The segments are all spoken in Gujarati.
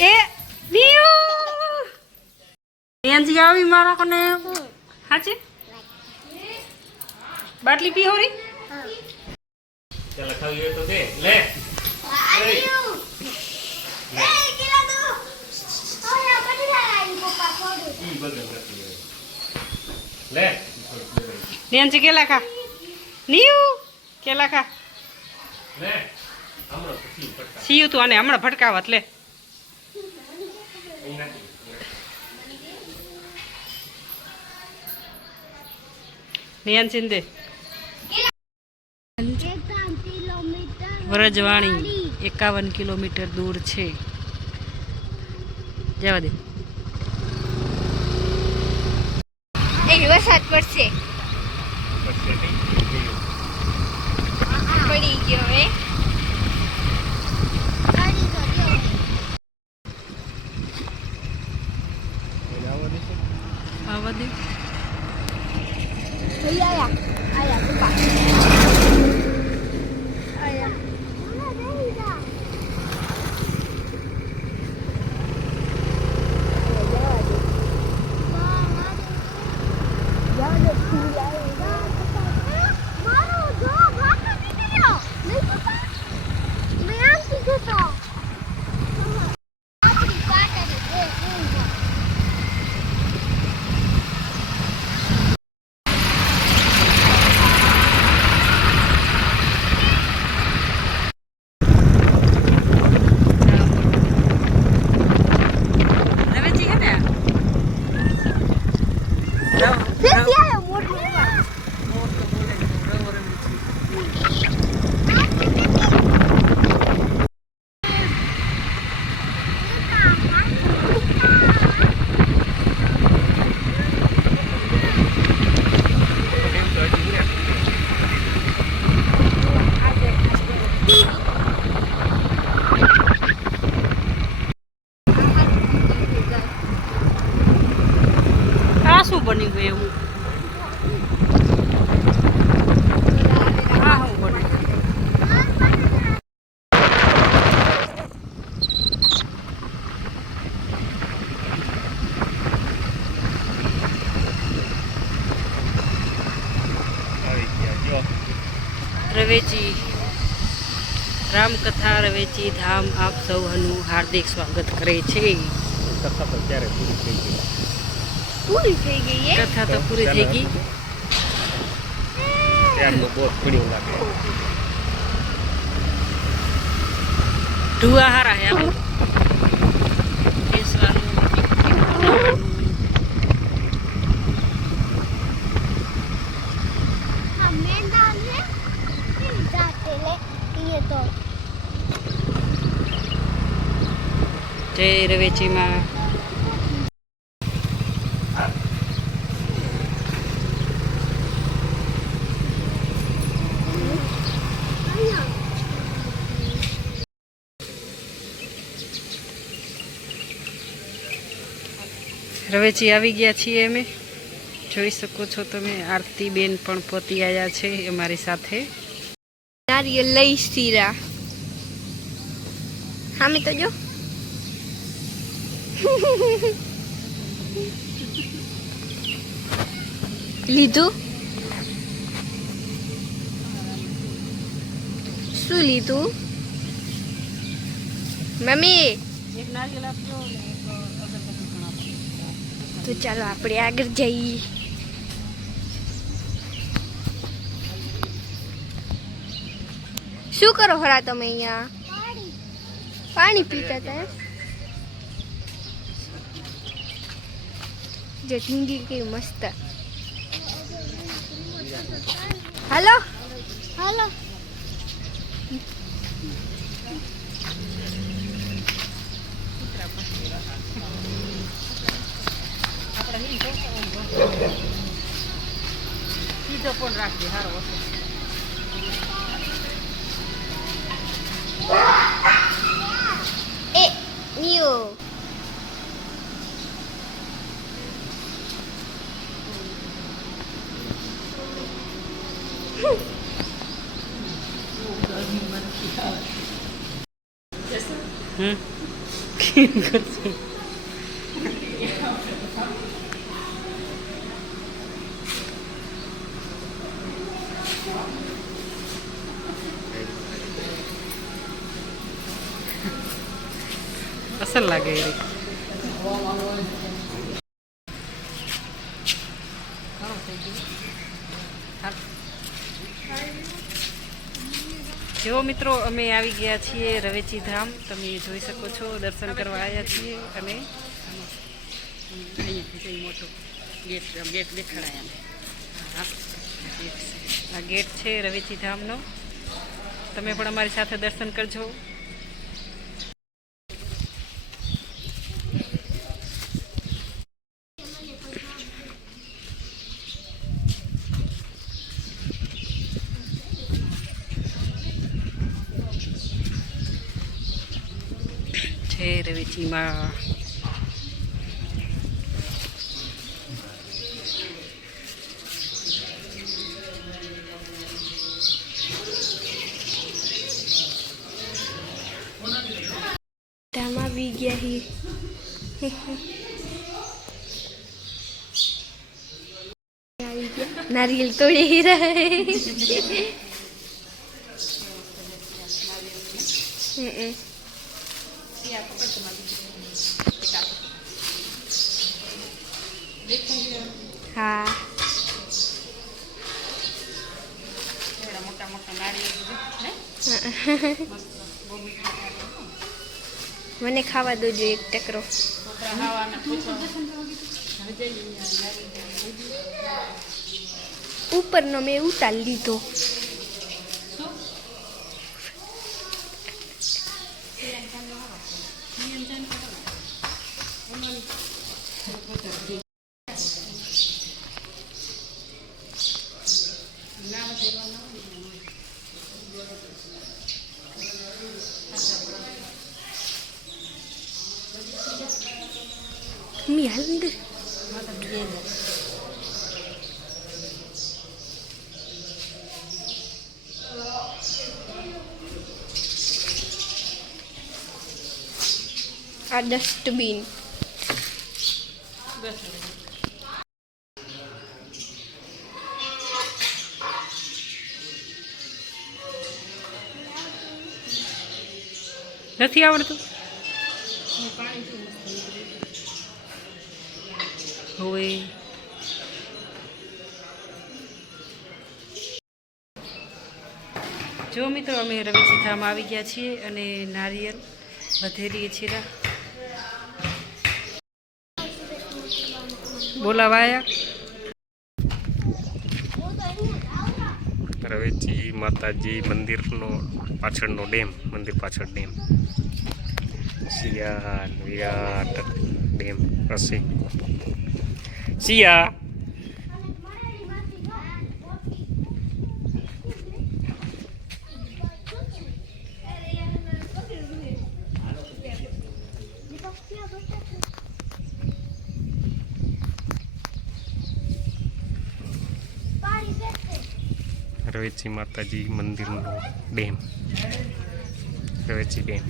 એ નિયુ આવી મારા કને હાચે બાટલી પી હોરી ચાલ ખાવી તો દે લે લે નિયંજી કેલા ખા નિયુ કેલા ખા લે હમણાં પછી પટકા સીયુ તું આને હમણાં ફટકાવત લે નિયંજી દે વરજવાણી 51 કિલોમીટર દૂર છે જવા દે વરસાદ પડશે પડી ગયો હે આવા દે આયા પપ્પા બની ગયું એવું હા હું બની રવેચી રામકથા રવેચી ધામ આપ સૌનું હાર્દિક સ્વાગત કરે છે કથા તો ત્યારે પૂરી થઈ ગઈ પૂરી થઈ ગઈ હે કથા તો પૂરી થઈ ગઈ ત્યારનું બહુ ઘણું લાગે ઢુઆ હારા હે આપણે બેસવાનું मैदान है जाते ले ये तो જય રવેચીમાં રવેચી આવી ગયા છીએ અમે જોઈ શકો છો તમે આરતી બેન પણ પહોંચી આવ્યા છે અમારી સાથે नारियल लई सीरा हामी तो जो લીધું શું લીધું મમ્મી એક નારિયેળ આપજો ને એક અગરબત્તી પણ આપજો તો ચાલો આપણે આગળ જઈએ શું કરો ખરા તમે અહીંયા પાણી પીતા હતા જે ઢીંગી કેવી મસ્ત હાલો હાલો સીધો પણ રાખજે સારો હશે એ નિયો હમ કેમ કરશું? અસલ લાગે એ જો મિત્રો અમે આવી ગયા છીએ રવેચી ધામ. તમે જોઈ શકો છો દર્શન કરવા આવ્યા છીએ. અને અહીંયાથી મોટો ગેટ દેખાડાય અમે. હા આ ગેટ છે રવેચી ધામનો. તમે પણ અમારી સાથે દર્શન કરજો. છે રવેચીમાં ધામ આવી ગયા હી. આવી ગયા નારિયેલ તોડી ही रहे. હા મોટા મોટા નારિયેળ મને ખાવા દોજો એક ટકરો. ઉપરનો મેં ઉતાર લીધો. मी हाल અંદર આ ડસ્ટબિન. નથી આવડતું હોય. જો મિત્રો અમે રવેચી ધામ આવી ગયા છીએ અને નારિયેળ વધેરીએ છીએ. બોલાવાયા રવેચી માતાજી મંદિરનો પાછળનો ડેમ, મંદિર પાછળ ડેમ, સિયાન વિરાટ ડેમ પ્રસિદ્ધ. સિયા રવેચી માતાજી મંદિરનો ડેમ, રવેચી ડેમ.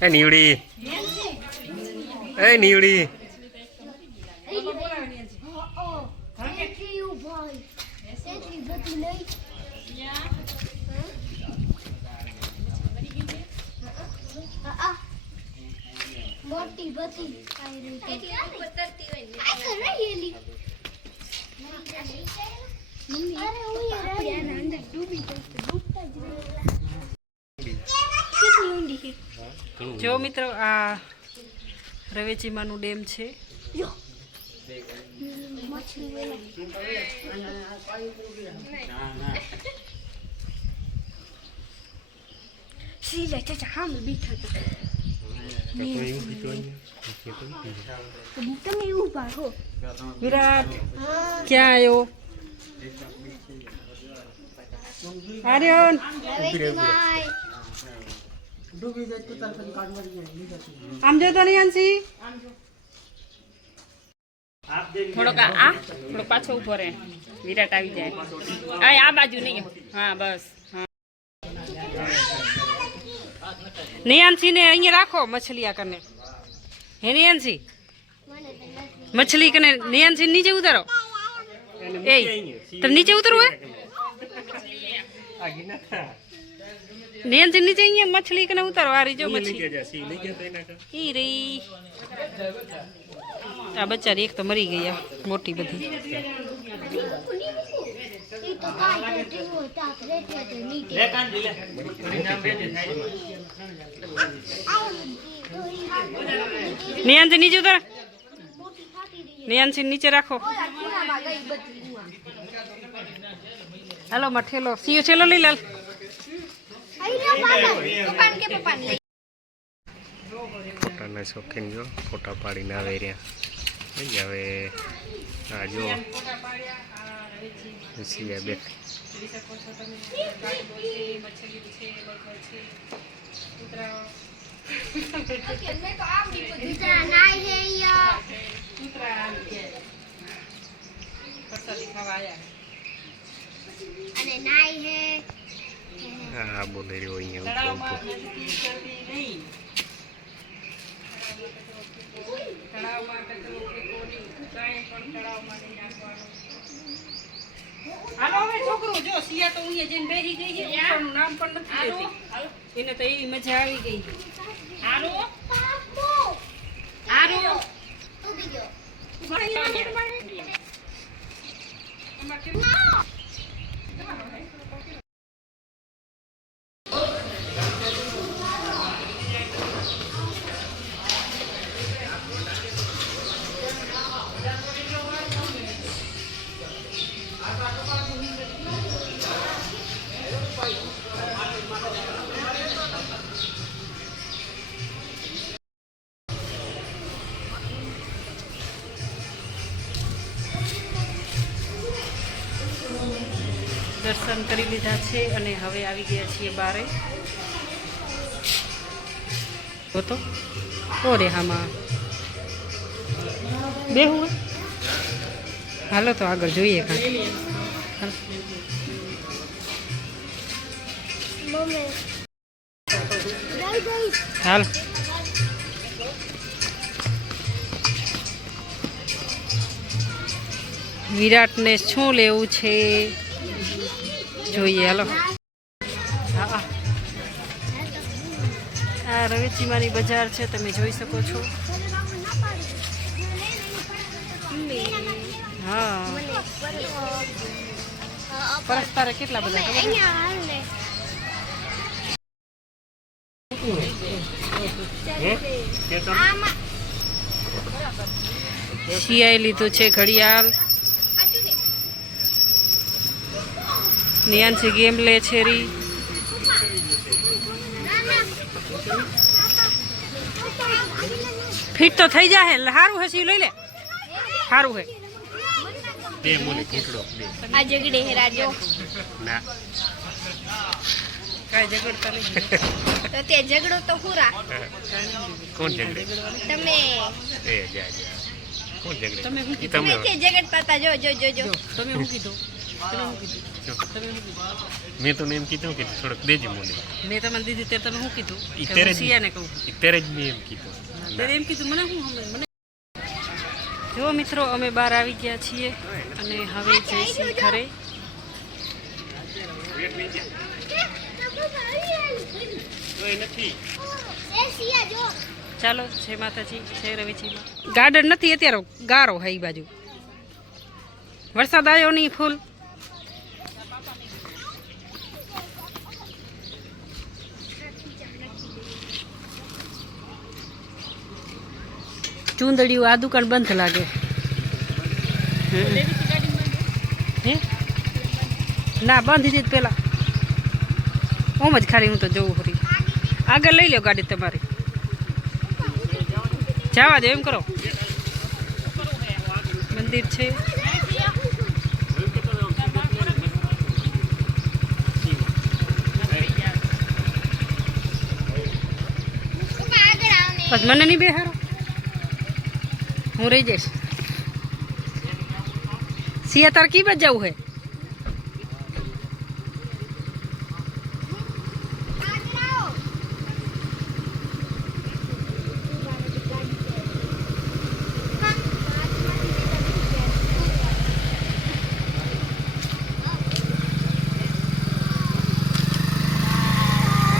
એ નીવડી, એ નીવડી. મોટી બધી ઉતરતી હોય મમ્મી અરે હું અંદર ડૂબી ગઈ ડૂબતા જ કેટલી ઊંડી છે. જો મિત્રો આ રવેચીમાંનું ડેમ છે. સીધા ચાચા હામે બેઠા હતા. તમે ઊભા હો. વિરાટ ક્યાં આવ્યો? આર્યન આમ જો તો નહીં અંશી થોડોક થોડો પાછો ઉભો રહે વિરાટ આવી જાય આ બાજુ નહીં હા બસ નિયાંશી ને અહીંયા રાખો મછલી આ કને હે નિયાંશી મછલી કને નિયાંશી નીચે ઉતારો એ તમે નીચે ઉતરો હે નિયાંશી નીચે અહીંયા મછલી કને ઉતારો આ રીજો મછલી ઈ રી આ બચારી એક તો મરી ગઈ મોટી બધી નિયાંશી નીચે ઉતાર નિયાંશી નીચે રાખો હાલો મઠેલો સીઓ છેલો લઈ લાલ ફોટાના શોખીન જો ફોટા પાડીને આવે રહ્યા હવે આ જો સિયા બેઠ હા બોલે રહ્યો અહીંયા ઉપર હાલો હવે છોકરું જો સિયા તો અહીંયા જઈને બેસી ગઈ છે ઉપરનું નામ પણ નથી લેતી એને તો એવી મજા આવી ગઈ હાલો હાલો દર્શન કરી લીધા છે અને હવે આવી ગયા છીએ બારે તો ઓરે હામાં બેહું હાલો તો આગળ જોઈએ હાલ વિરાટને શું લેવું છે જોઈએ હાલો હા આ રવેચીમાની બજાર છે તમે જોઈ શકો છો હા પરસ તારે કેટલા બધા શિયાઈ લીધું છે ઘડિયાળ નિયાંશી ગેમ લે છે રી ફિટ તો થઈ જાય સારું હે સી લઈ લે સારું હે આ જગડે હે રાજો ના કાઈ ઝઘડતા નહીં તો તે ઝઘડો તો પૂરા કોણ ઝઘડે તમે એ જા કોણ ઝઘડે તમે શું ઈ તમે તે ઝઘડતા હતા જો જો જો જો તમે શું કીધું મેં તો એમ કીધું કે થોડોક દેજે મને મેં તમને દીધી ત્યારે તમે શું કીધું ઈતરે જ સિયાને કહું ત્યારે જ મેં એમ કીધું ત્યારે એમ કીધું મને શું મને જો મિત્રો અમે બહાર આવી ગયા છીએ અને હવે જઈશું ઘરે ચાલો જય માતાજી જય રવિજીમાં ગાર્ડન નથી અત્યારે ગારો હે એ બાજુ વરસાદ આવ્યો નહીં ફૂલ ચૂંદડિયું આ દુકાન બંધ લાગે હે ના બંધ હતી પેલા ઓમ જ ખાલી હું તો જોઉં ફરી આગળ લઈ લો ગાડી તમારી જવા દો એમ કરો મંદિર છે પછી મને નહીં બેહારો, હું રહી જઈશ. સિયા તાર કી બાજુ જવું હે?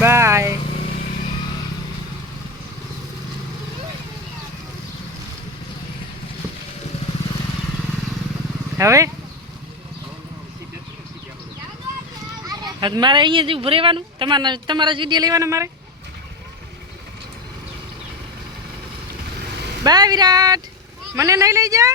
બાય. હવે મારે અહીંયા જ ઊભું રહેવાનું, તમારા જ વિડીયો લેવાના મારે. બાય વિરાટ, મને નહીં લઈ જા.